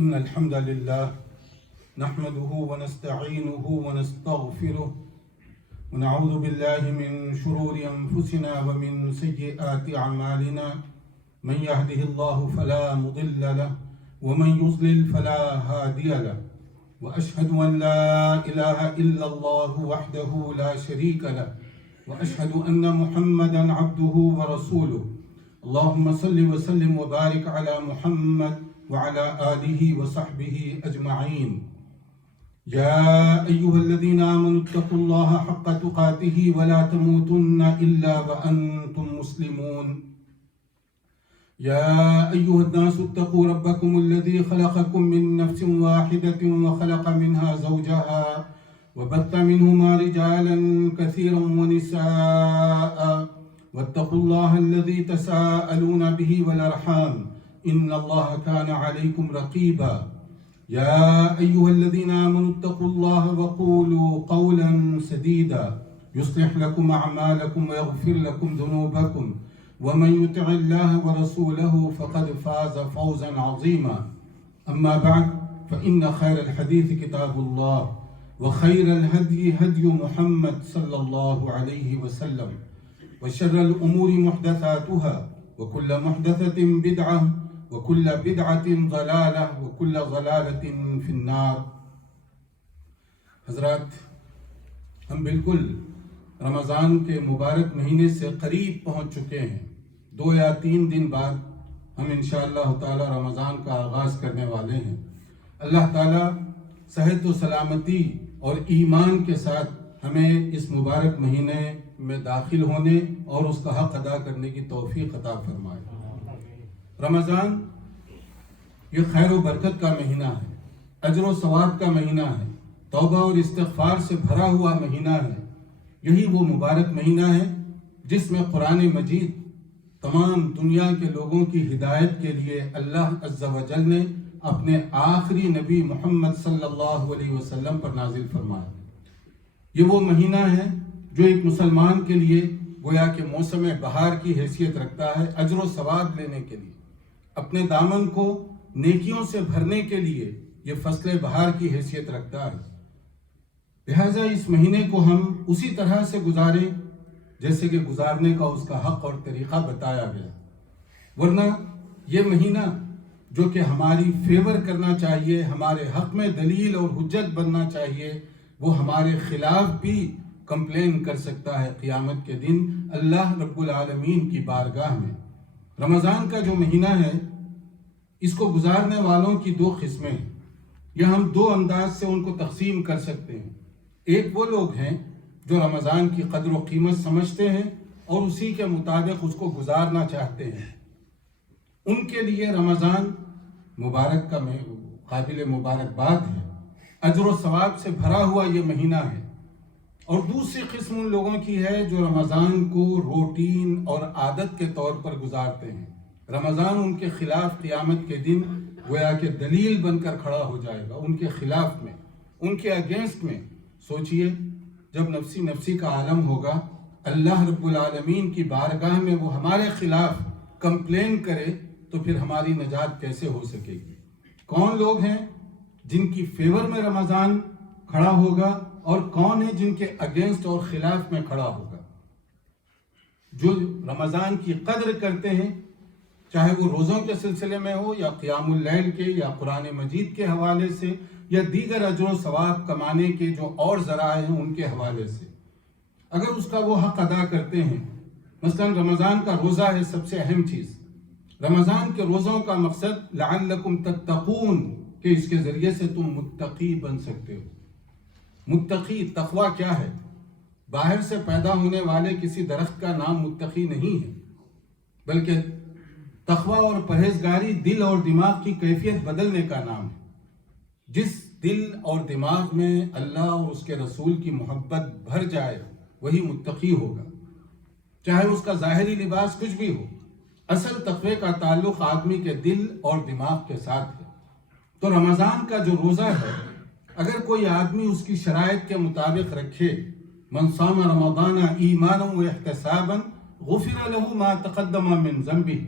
إن الحمد لله نحمده ونستعينه ونستغفره ونعوذ بالله من شرور أنفسنا ومن سيئات أعمالنا من يهده الله فلا مضل له ومن يضلل فلا هادي له وأشهد أن لا إله إلا الله وحده لا شريك له وأشهد أن محمدا عبده ورسوله اللهم صل وسلم وبارك على محمد وعلى آله وصحبه أجمعين يا أيها الذين آمنوا اتقوا الله حق تقاته ولا تموتن إلا وأنتم مسلمون يا أيها الناس اتقوا ربكم الذي خلقكم من نفس واحدة وخلق منها زوجها وبث منهما رجالا كثيرا ونساء واتقوا الله الذي تساءلون به والأرحام إن الله كان عليكم رقيبا يا أيها الذين آمنوا اتقوا الله وقولوا قولا سديدا يصلح لكم أعمالكم ويغفر لكم ذنوبكم ومن يطع الله ورسوله فقد فاز فوزا عظيما أما بعد فإن خير الحديث كتاب الله وخير الهدي هدي محمد صلى الله عليه وسلم وشر الأمور محدثاتها وكل محدثة بدعة وكل بدعة ضلالة وكل ضلالة في النار. حضرات، ہم بالکل رمضان کے مبارک مہینے سے قریب پہنچ چکے ہیں. 2 یا 3 دن بعد ہم انشاءاللہ تعالی رمضان کا آغاز کرنے والے ہیں. اللہ تعالی صحت و سلامتی اور ایمان کے ساتھ ہمیں اس مبارک مہینے میں داخل ہونے اور اس کا حق ادا کرنے کی توفیق عطا فرمائے. رمضان یہ خیر و برکت کا مہینہ ہے، اجر و ثواب کا مہینہ ہے، توبہ اور استغفار سے بھرا ہوا مہینہ ہے. یہی وہ مبارک مہینہ ہے جس میں قرآن مجید تمام دنیا کے لوگوں کی ہدایت کے لیے اللہ عز و جل نے اپنے آخری نبی محمد صلی اللہ علیہ وسلم پر نازل فرمایا. یہ وہ مہینہ ہے جو ایک مسلمان کے لیے گویا کہ موسم بہار کی حیثیت رکھتا ہے، اجر و ثواب لینے کے لیے، اپنے دامن کو نیکیوں سے بھرنے کے لیے یہ فصل بہار کی حیثیت رکھتا ہے. لہذا اس مہینے کو ہم اسی طرح سے گزاریں جیسے کہ گزارنے کا اس کا حق اور طریقہ بتایا گیا. ورنہ یہ مہینہ جو کہ ہماری فیور کرنا چاہیے، ہمارے حق میں دلیل اور حجت بننا چاہیے، وہ ہمارے خلاف بھی کمپلین کر سکتا ہے قیامت کے دن اللہ رب العالمین کی بارگاہ میں. رمضان کا جو مہینہ ہے اس کو گزارنے والوں کی 2 قسمیں ہیں. یہ ہم 2 انداز سے ان کو تقسیم کر سکتے ہیں. ایک وہ لوگ ہیں جو رمضان کی قدر و قیمت سمجھتے ہیں اور اسی کے مطابق اس کو گزارنا چاہتے ہیں. ان کے لیے رمضان مبارک کا قابل مبارکباد ہے، اجر و ثواب سے بھرا ہوا یہ مہینہ ہے. اور دوسری قسم ان لوگوں کی ہے جو رمضان کو روٹین اور عادت کے طور پر گزارتے ہیں. رمضان ان کے خلاف قیامت کے دن گویا کہ دلیل بن کر کھڑا ہو جائے گا، ان کے خلاف میں، ان کے اگینسٹ میں. سوچئے جب نفسی نفسی کا عالم ہوگا، اللہ رب العالمین کی بارگاہ میں وہ ہمارے خلاف کمپلین کرے تو پھر ہماری نجات کیسے ہو سکے گی؟ کون لوگ ہیں جن کی فیور میں رمضان کھڑا ہوگا اور کون ہیں جن کے اگینسٹ اور خلاف میں کھڑا ہوگا؟ جو رمضان کی قدر کرتے ہیں، چاہے وہ روزوں کے سلسلے میں ہو یا قیام اللیل کے یا قرآن مجید کے حوالے سے یا دیگر اجر و ثواب کمانے کے جو اور ذرائع ہیں ان کے حوالے سے، اگر اس کا وہ حق ادا کرتے ہیں. مثلا رمضان کا روزہ ہے سب سے اہم چیز. رمضان کے روزوں کا مقصد لعلکم تتقون، کہ اس کے ذریعے سے تم متقی بن سکتے ہو. متقی، تقوی کیا ہے؟ باہر سے پیدا ہونے والے کسی درخت کا نام متقی نہیں ہے، بلکہ تقوی اور پرہیزگاری دل اور دماغ کی کیفیت بدلنے کا نام ہے. جس دل اور دماغ میں اللہ اور اس کے رسول کی محبت بھر جائے وہی متقی ہوگا، چاہے اس کا ظاہری لباس کچھ بھی ہو. اصل تقوی کا تعلق آدمی کے دل اور دماغ کے ساتھ ہے. تو رمضان کا جو روزہ ہے، اگر کوئی آدمی اس کی شرائط کے مطابق رکھے، من صام رمضان ایمانا و احتسابا غفر له ما تقدم من ذنبه،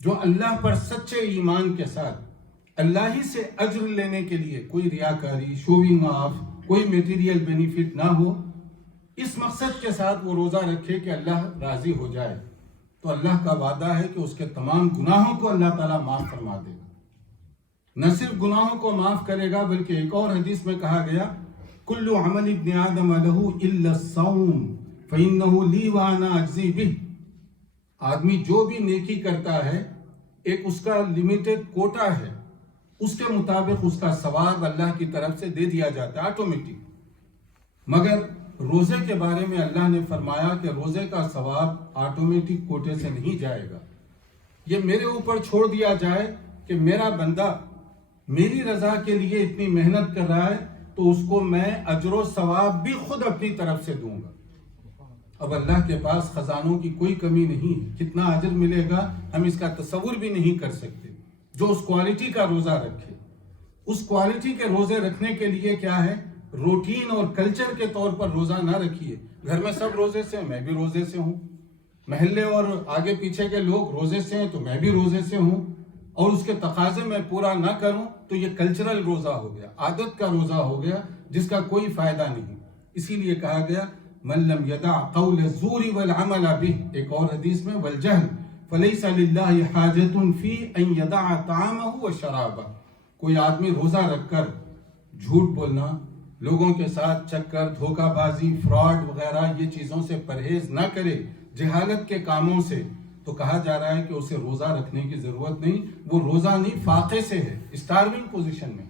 جو اللہ پر سچے ایمان کے ساتھ اللہ ہی سے اجر لینے کے لیے، کوئی ریاکاری، شوونگ آف، کوئی میٹیریل بینیفٹ نہ ہو، اس مقصد کے ساتھ وہ روزہ رکھے کہ اللہ راضی ہو جائے، تو اللہ کا وعدہ ہے کہ اس کے تمام گناہوں کو اللہ تعالیٰ معاف فرما دے گا۔ نہ صرف گناہوں کو معاف کرے گا بلکہ ایک اور حدیث میں کہا گیا کل عمل ابن آدم لہ الا الصوم فإنہ لی وانا اجزی بہ۔ آدمی جو بھی نیکی کرتا ہے ایک اس کا لمیٹڈ کوٹا ہے، اس کے مطابق اس کا ثواب اللہ کی طرف سے دے دیا جاتا ہے آٹومیٹک۔ مگر روزے کے بارے میں اللہ نے فرمایا کہ روزے کا ثواب آٹومیٹک کوٹے سے نہیں جائے گا، یہ میرے اوپر چھوڑ دیا جائے کہ میرا بندہ میری رضا کے لیے اتنی محنت کر رہا ہے تو اس کو میں اجر و ثواب بھی خود اپنی طرف سے دوں گا۔ اب اللہ کے پاس خزانوں کی کوئی کمی نہیں ہے، کتنا اجر ملے گا ہم اس کا تصور بھی نہیں کر سکتے۔ جو اس کوالٹی کا روزہ رکھے، اس کوالٹی کے روزے رکھنے کے لیے کیا ہے، روٹین اور کلچر کے طور پر روزہ نہ رکھیے۔ گھر میں سب روزے سے ہیں، میں بھی روزے سے ہوں، محلے اور آگے پیچھے کے لوگ روزے سے ہیں تو میں بھی روزے سے ہوں، اور اس کے تقاضے میں پورا نہ کروں تو یہ کلچرل روزہ ہو گیا، عادت کا روزہ ہو گیا جس کا کوئی فائدہ نہیں۔ اسی لیے کہا گیا من لم یدع قول الزور والعمل به، ایک اور حدیث میں والجہل فلیس للہ حاجت فی ان یدع طعامہ وشرابہ۔ کوئی آدمی روزہ رکھ کر جھوٹ بولنا، لوگوں کے ساتھ چکر، دھوکہ بازی، فراڈ وغیرہ یہ چیزوں سے پرہیز نہ کرے، جہالت کے کاموں سے، تو کہا جا رہا ہے کہ اسے روزہ رکھنے کی ضرورت نہیں، وہ روزہ نہیں فاقے سے ہے، اسٹارونگ پوزیشن میں،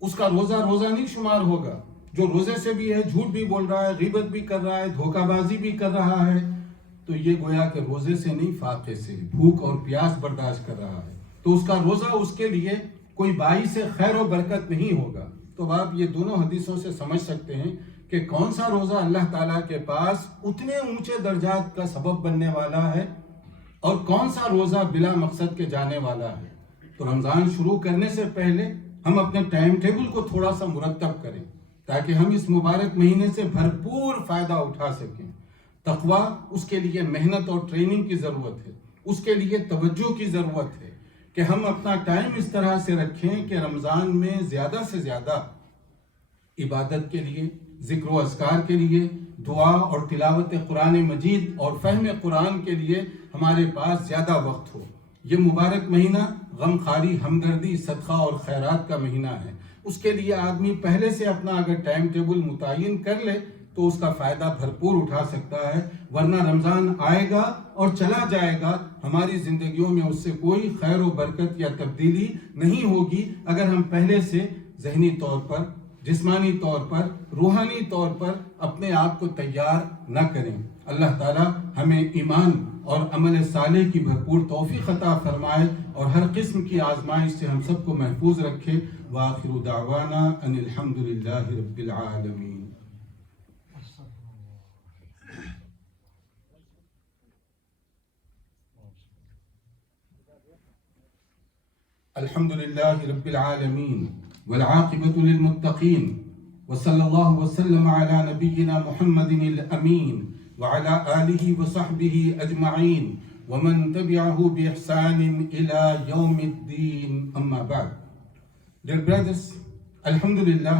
اس کا روزہ نہیں شمار ہوگا۔ جو روزے سے بھی ہے، جھوٹ بھی بول رہا ہے، غیبت بھی کر رہا ہے، دھوکہ بازی بھی کر رہا ہے، تو یہ گویا کہ روزے سے نہیں فاقے سے، بھوک اور پیاس برداشت کر رہا ہے، تو اس کا روزہ اس کے لیے کوئی باعث خیر و برکت نہیں ہوگا۔ تو آپ یہ دونوں حدیثوں سے سمجھ سکتے ہیں کہ کون سا روزہ اللہ تعالیٰ کے پاس اتنے اونچے درجات کا سبب بننے والا ہے اور کون سا روزہ بلا مقصد کے جانے والا ہے۔ تو رمضان شروع کرنے سے پہلے ہم اپنے ٹائم ٹیبل کو تھوڑا سا مرتب کریں تاکہ ہم اس مبارک مہینے سے بھرپور فائدہ اٹھا سکیں۔ تقویٰ، اس کے لیے محنت اور ٹریننگ کی ضرورت ہے، اس کے لیے توجہ کی ضرورت ہے کہ ہم اپنا ٹائم اس طرح سے رکھیں کہ رمضان میں زیادہ سے زیادہ عبادت کے لیے، ذکر و اذکار کے لیے، دعا اور تلاوت قرآن مجید اور فہم قرآن کے لیے ہمارے پاس زیادہ وقت ہو۔ یہ مبارک مہینہ غم خاری، ہمدردی، صدقہ اور خیرات کا مہینہ ہے۔ اس کے لیے آدمی پہلے سے اپنا اگر ٹائم ٹیبل متعین کر لے تو اس کا فائدہ بھرپور اٹھا سکتا ہے، ورنہ رمضان آئے گا اور چلا جائے گا، ہماری زندگیوں میں اس سے کوئی خیر و برکت یا تبدیلی نہیں ہوگی اگر ہم پہلے سے ذہنی طور پر، جسمانی طور پر، روحانی طور پر اپنے آپ کو تیار نہ کریں۔ اللہ تعالی ہمیں ایمان اور عمل صالح کی بھرپور توفیق عطا فرمائے اور ہر قسم کی آزمائش سے ہم سب کو محفوظ رکھے۔ وآخر دعوانا ان الحمد للہ رب العالمین۔ الحمد للہ رب العالمین والعاقبۃ للمتقین وصلی اللہ وسلم علی نبینا محمد الامین وعلى آلہ وصحبہ اجمعین ومن تبعہ بإحسان الى یوم الدین، اما بعد۔ Dear brothers, Alhamdulillah,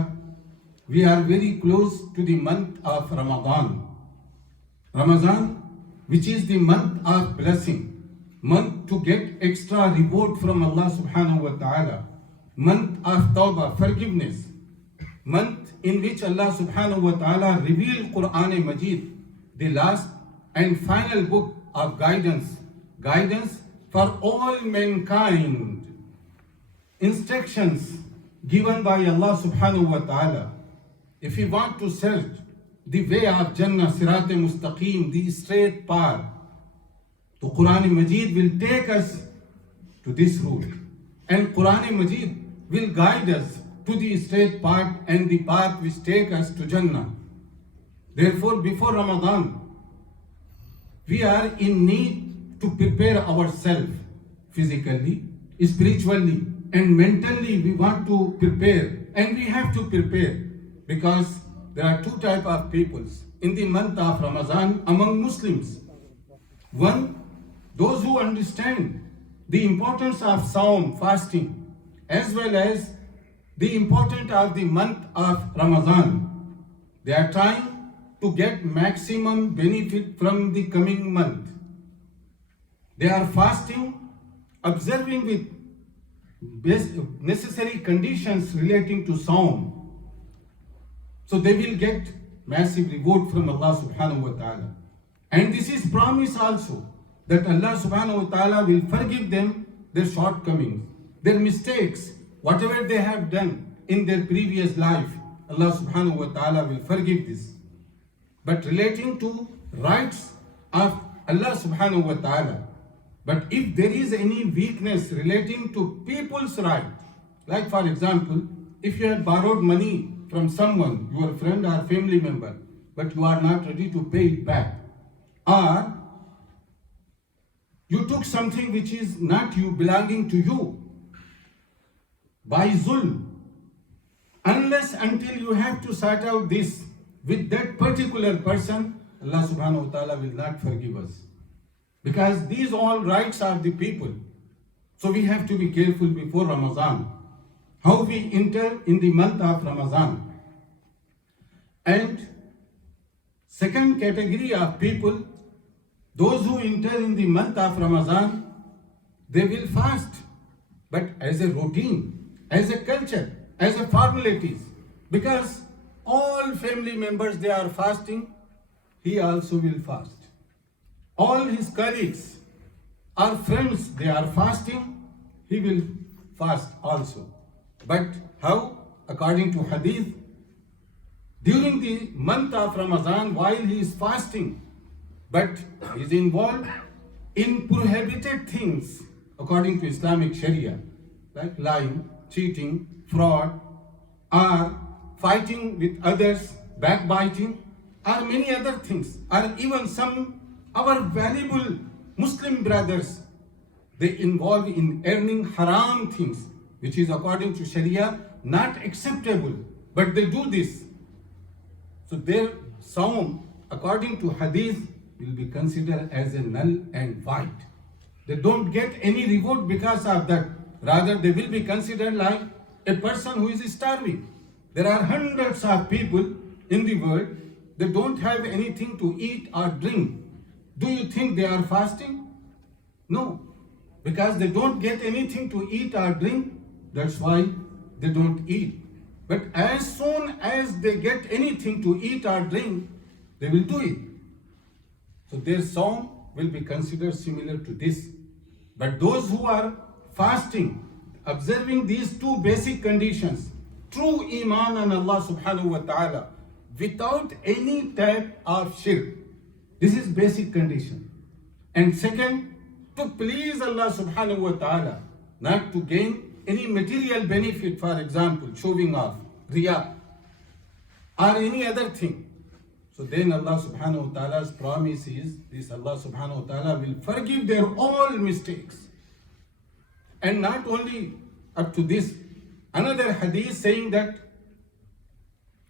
we are very close to the month of Ramadan. Ramadan, which is the month of blessing, month to get extra reward from Allah subhanahu wa ta'ala, month of tawbah, forgiveness, month in which Allah subhanahu wa ta'ala revealed Quran Majid, the last and final book of guidance for all mankind. Instructions given by Allah subhanahu wa ta'ala. If we want to search the way of Jannah, Sirat Mustaqim, the straight path, so Quran Majid will take us to this route, and Quran Majid will guide us to the straight path and the path which take us to Jannah. Therefore, before Ramadan, we are in need to prepare ourselves physically, spiritually, and mentally. We want to prepare, and we have to prepare because there are two types of peoples in the month of Ramadan among Muslims. One, those who understand the importance of Saum, fasting, as well as the importance of the month of Ramadan. They are trying to get maximum benefit from the coming month. They are fasting, observing with necessary conditions relating to Saum. So they will get massive reward from Allah subhanahu wa ta'ala. And this is promise also that Allah subhanahu wa ta'ala will forgive them their shortcomings, their mistakes, whatever they have done in their previous life. Allah subhanahu wa ta'ala will forgive this. But relating to rights of Allah subhanahu wa ta'ala, but if there is any weakness relating to people's right, like for example, if you have borrowed money from someone, your friend or family member, but you are not ready to pay it back, or you took something which is not you, belonging to you, by zulm, unless until you have to sort out this with that particular person, Allah subhanahu wa ta'ala will not forgive us. Because these all rights are the people. So we have to be careful before Ramadan, how we enter in the month of Ramadan. And second category of people, those who enter in the month of Ramadan, they will fast, but as a routine, as a culture, as a formalities. Because all family members, they are fasting, he also will fast. All his colleagues or friends, they are fasting, he will fast also. But how? According to hadith, during the month of Ramadan, while he is fasting, but he is involved in prohibited things according to Islamic Sharia, like lying, cheating, fraud, or fighting with others, backbiting, or many other things, or even some our valuable Muslim brothers, they involve in earning haram things, which is according to Sharia not acceptable, but they do this. So their Saum, according to Hadith, will be considered as a null and void. They don't get any reward because of that. Rather, they will be considered like a person who is starving. There are hundreds of people in the world, they don't have anything to eat or drink. Do you think they are fasting? No, because they don't get anything to eat or drink. That's why they don't eat. But as soon as they get anything to eat or drink, they will do it. So their Saum will be considered similar to this. But those who are fasting, observing these two basic conditions, true Iman on Allah subhanahu wa ta'ala, without any type of shirk, this is basic condition. And second, to please Allah subhanahu wa ta'ala, not to gain any material benefit, for example, showing off, riya, or any other thing. So then Allah subhanahu wa ta'ala's promise is this: Allah subhanahu wa ta'ala will forgive their all mistakes. And not only up to this, another hadith saying that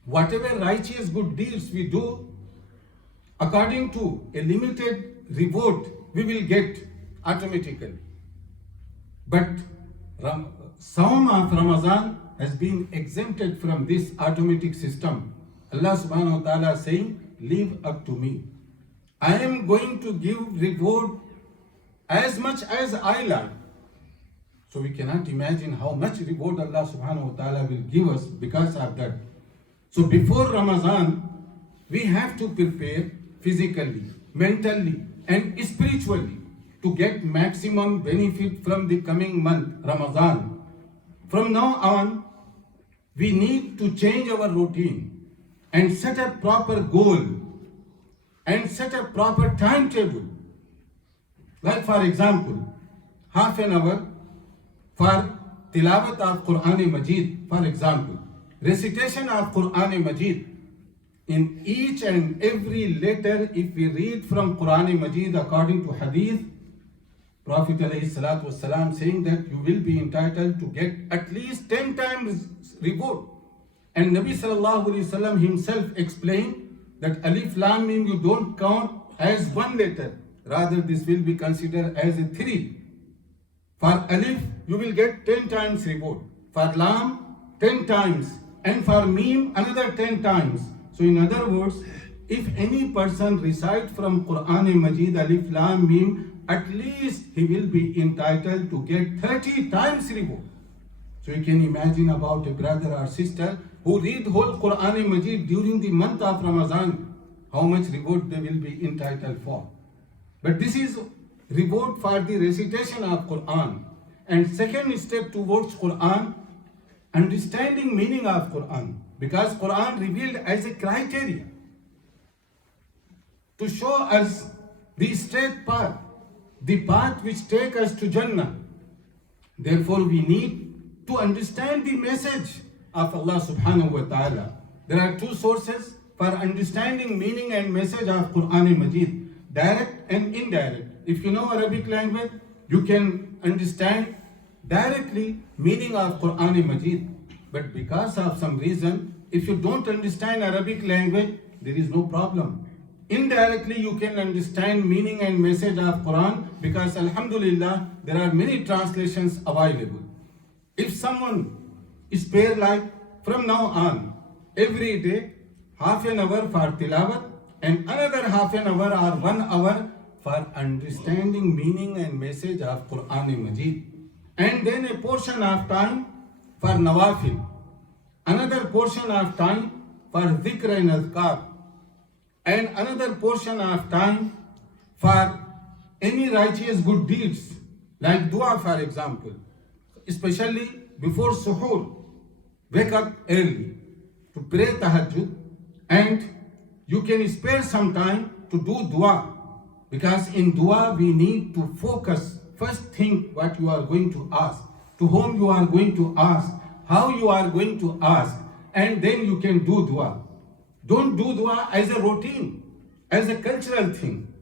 whatever righteous good deeds we do, according to a limited reward, we will get automatically. But Saum of Ramadan has been exempted from this automatic system. Allah subhanahu wa ta'ala saying, leave up to me. I am going to give reward as much as I like. So we cannot imagine how much reward Allah subhanahu wa ta'ala will give us because of that. So before Ramadan, we have to prepare physically, mentally, and spiritually to get maximum benefit from the coming month, Ramadan. From now on, we need to change our routine and set a proper goal and set a proper timetable. Like for example, half an hour for tilawat of Quran Majid, for example, recitation of Quran Majid. In each and every letter, if we read from Quran Majid according to Hadith, Prophet ﷺ saying that you will be entitled to get at least 10 times reward. And Nabi ﷺ himself explained that Alif Lam Mim you don't count as one letter, rather this will be considered as a 3. For alif, you will get 10 times reward. For lam, 10 times. And for mim, another 10 times. So in other words, if any person recite from Quran Majid alif lam mim, at least he will be entitled to get 30 times reward. So you can imagine about a brother or sister who read whole Quran Majid during the month of Ramadan, how much reward they will be entitled for. But this is reward for the recitation of Quran. And second step towards Quran, understanding meaning of Quran. Because Quran revealed as a criteria to show us the straight path, the path which take us to Jannah. Therefore we need to understand the message of Allah subhanahu wa ta'ala. There are two sources for understanding meaning and message of Quran Majid, direct and indirect. If you know Arabic language, you can understand directly meaning of Quran Majid. But because of some reason, if you don't understand Arabic language, there is no problem. Indirectly you can understand meaning and message of Quran because alhamdulillah there are many translations available. If someone is pair like from now on, every day half an hour for tilawat and another half an hour or 1 hour for understanding meaning and message of Quran Majid, and then a portion of time for nawafil, another portion of time for dhikr and azkar, and another portion of time for any righteous good deeds like dua, for example, especially before suhoor. Wake up early to pray tahajjud, and you can spare some time to do dua, because in dua we need to focus. First think what you are going to ask, to whom you are going to ask, how you are going to ask, and then you can do dua. Don't do dua as a routine, as a cultural thing.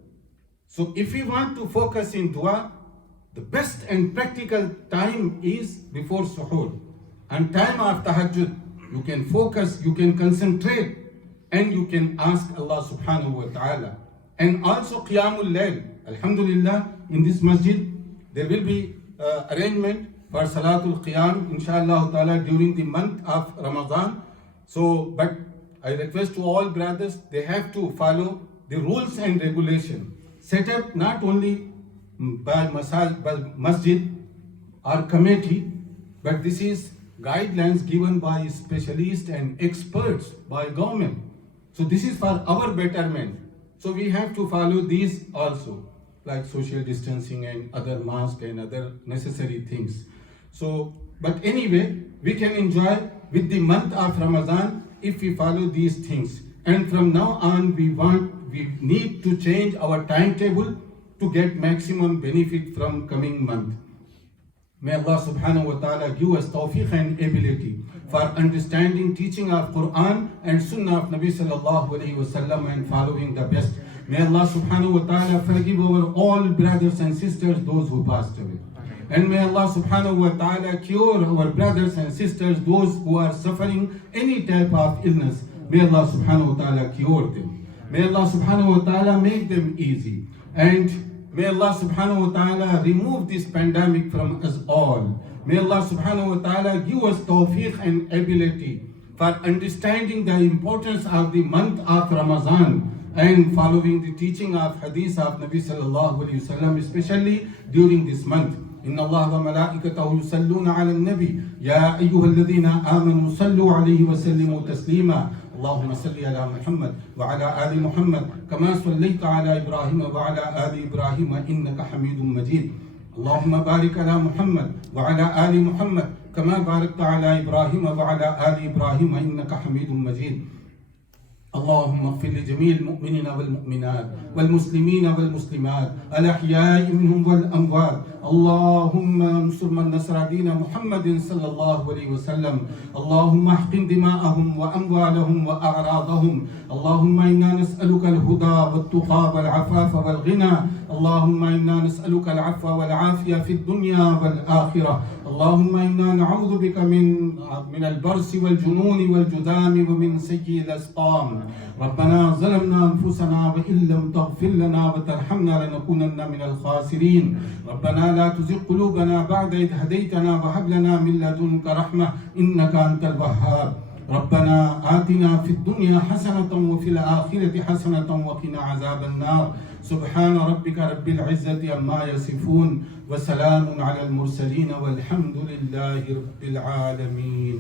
So if we want to focus in dua, the best and practical time is before suhoor. And time of tahajjud, you can focus, you can concentrate, and you can ask Allah subhanahu wa ta'ala. And also Qiyamul Layl. Alhamdulillah, in this masjid, there will be arrangement for Salatul Qiyam, inshallah ta'ala, during the month of Ramadan. So, but I request to all brothers, they have to follow the rules and regulation set up not only by masjid or committee, but this is guidelines given by specialists and experts by government. So this is for our betterment. So we have to follow these also, like social distancing and other masks and other necessary things. So, but anyway, we can enjoy with the month of Ramadan if we follow these things. And from now on, we need to change our timetable to get maximum benefit from coming month. May Allah subhanahu wa ta'ala give us tawfiq and ability for understanding teaching of Quran and Sunnah of Nabi sallallahu alayhi wa sallam and following the best. May Allah subhanahu wa ta'ala forgive our all brothers and sisters, those who passed away. And may Allah subhanahu wa ta'ala cure our brothers and sisters, those who are suffering any type of illness. May Allah subhanahu wa ta'ala cure them. May Allah subhanahu wa ta'ala make them easy. And may Allah subhanahu wa ta'ala remove this pandemic from us all. May Allah subhanahu wa ta'ala give us tawfiq and ability for understanding the importance of the month of Ramadan and following the teaching of hadith of Nabi sallallahu alayhi wa sallam, especially during this month. إن الله وملائكته يصلون على النبي يا أيها الذين آمنوا صلوا عليه وسلموا تسليما اللهم صل على محمد وعلى آل محمد كما صليت على إبراهيم وعلى آل إبراهيم إنك حميد مجيد اللهم بارك على محمد وعلى آل محمد كما باركت على إبراهيم وعلى آل إبراهيم إنك حميد مجيد اللهم اغفر لجميع المؤمنين والمؤمنات والمسلمين والمسلمات الأحياء منهم والأموات اللهم انصر من نصر دين محمد صلى الله عليه وسلم اللهم احقن دماءهم وأموالهم وأعراضهم اللهم إنا نسألك الهدى والتقى والعفاف والغنى اللهم إنا نسألك العفو والعافية في الدنيا والآخرة اللهم إنا نعوذ بك من البرص والجنون والجذام ومن سيء الأسقام ربنا ظلمنا أنفسنا وإن لم تغفر لنا وترحمنا لنكونن من الخاسرين ربنا لا ولا تزغ قلوبنا بعد إذ هديتنا وهب لنا من لدنك رحمة إنك أنت الوهاب. ربنا آتنا في الدنيا حسنة وفي الآخرة حسنة وقنا عذاب النار. سبحان ربك رب العزة عما يصفون وسلام على المرسلين والحمد لله رب العالمين.